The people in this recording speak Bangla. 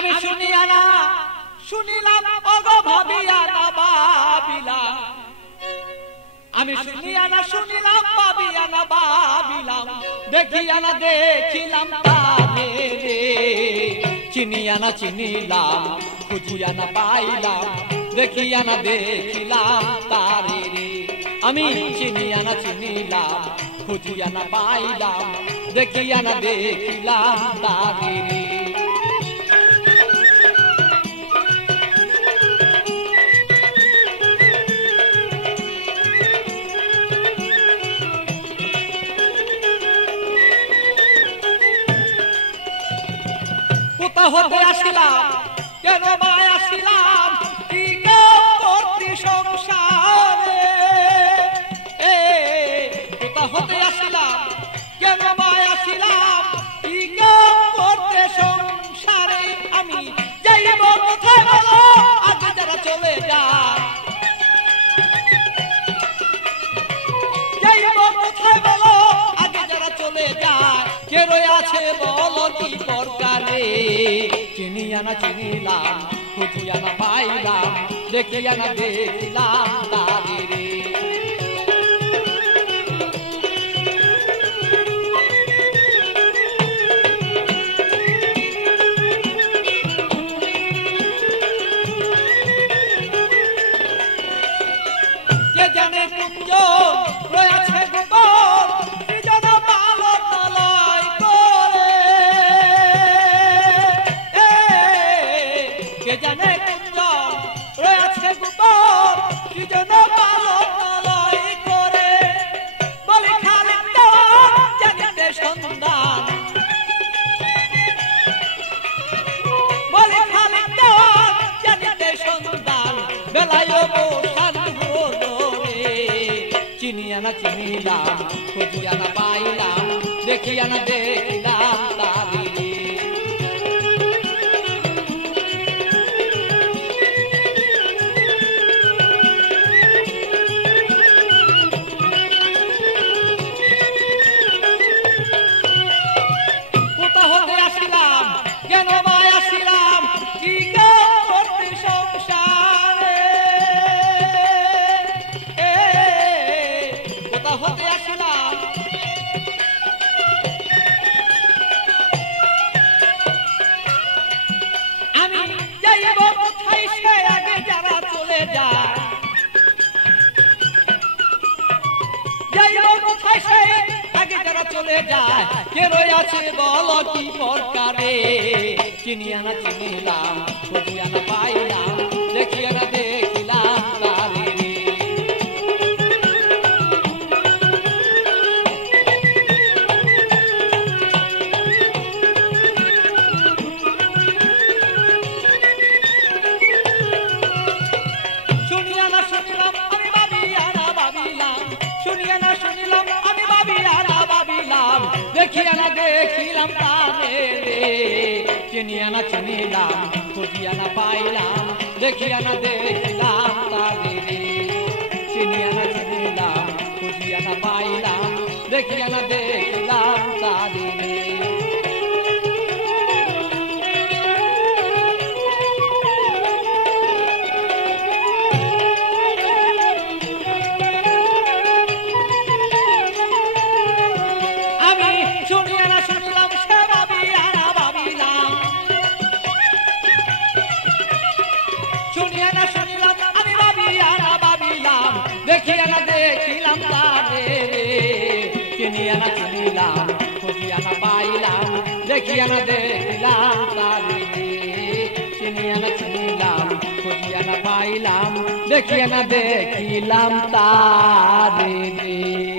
আমি শুনিয়া না শুনিলাম ওগো ভাবিয়া না ভাবিলাম আমি শুনিয়া না শুনিলাম ভাবিয়া না ভাবিলাম দেখিয়া না দেখিলাম তারে রে চিনিয়া না চিনিলাম খুঁজিয়া না পাইলাম দেখিয়া না দেখিলাম তারে রে আমি চিনিয়া না চিনিলাম খুঁজিয়া না পাইলাম দেখিয়া না দেখিলাম তারে রে কোথা হতে আসিলাম কেন বা আসিলাম কি করতি সংসারে কোথা হতে আসিলাম কেন বা আসিলাম কি করতে সংসারে আমি যাইব কোথায় বলো আগে যারা চলে যায় যাইব কোথায় বলো আগে যারা চলে যায় কে রয়ে আছে বলো কি দরকারে চিনিয়া না চিনিলাম খুঁজিয়া না পাইলাম দেখিয়া না দেখিলাম তারে রে কে জানে কুঞ্জ রয়েছে গোপন কি জানে পালন লয় করে কে জানে কুঞ্জ রয়েছে গোপন কি জানে পালন লয় করে বলে খালি জানিতে সন্ধান বলে খালি জানিতে সন্ধান বেলায় বসান চিনিয়া না চিনিলাম খুঁজিয়া না পাইলাম দেখিয়া না দেখিলাম তারে কোথা হতে আসিলাম কেন বা আসিলাম কি করতে সংসারে কোথা হতে আসিলাম আমি যাইব কোথায় সে আগে যারা চলে যায় যাইব কোথায় সে আগে যারা চলে যায় কে রয়ে আছে বলো কি প্রকারে চিনিয়া না চিনিলাম খুঁজিয়া না পাইলাম দেখিয়া না দেখিলাম তারে রে শুনিয়া না শুনিলাম আমি ভাবিয়া না ভাবিলাম শুনিয়া না শুনিলাম আমি ভাবিয়া না ভাবিলাম দেখিয়া না দেখিলাম তারে রে চিনিয়া না চিনিলাম খুঁজিয়া না পাইলাম দেখিয়া না দেখিলাম তারে রে চিনিয়া না চিনিলাম খুঁজিয়া না পাইলাম দেখিয়া না দেখিলাম তারে রে শুনিয়া না শুনলাম সে ভাবিয়া না ভাবিলাম শুনিয়া না শুনলাম আমি ভাবিয়া না ভাবিলাম দেখিয়া না দেখিলাম তারে রে চিনিয়া না চিনিলাম খুঁজিয়া না পাইলাম দেখিয়া না দেখিলাম তারে রে চিনিয়া না চিনিলাম খুঁজিয়া না পাইলাম দেখিয়া না দেখিলাম তারে রে।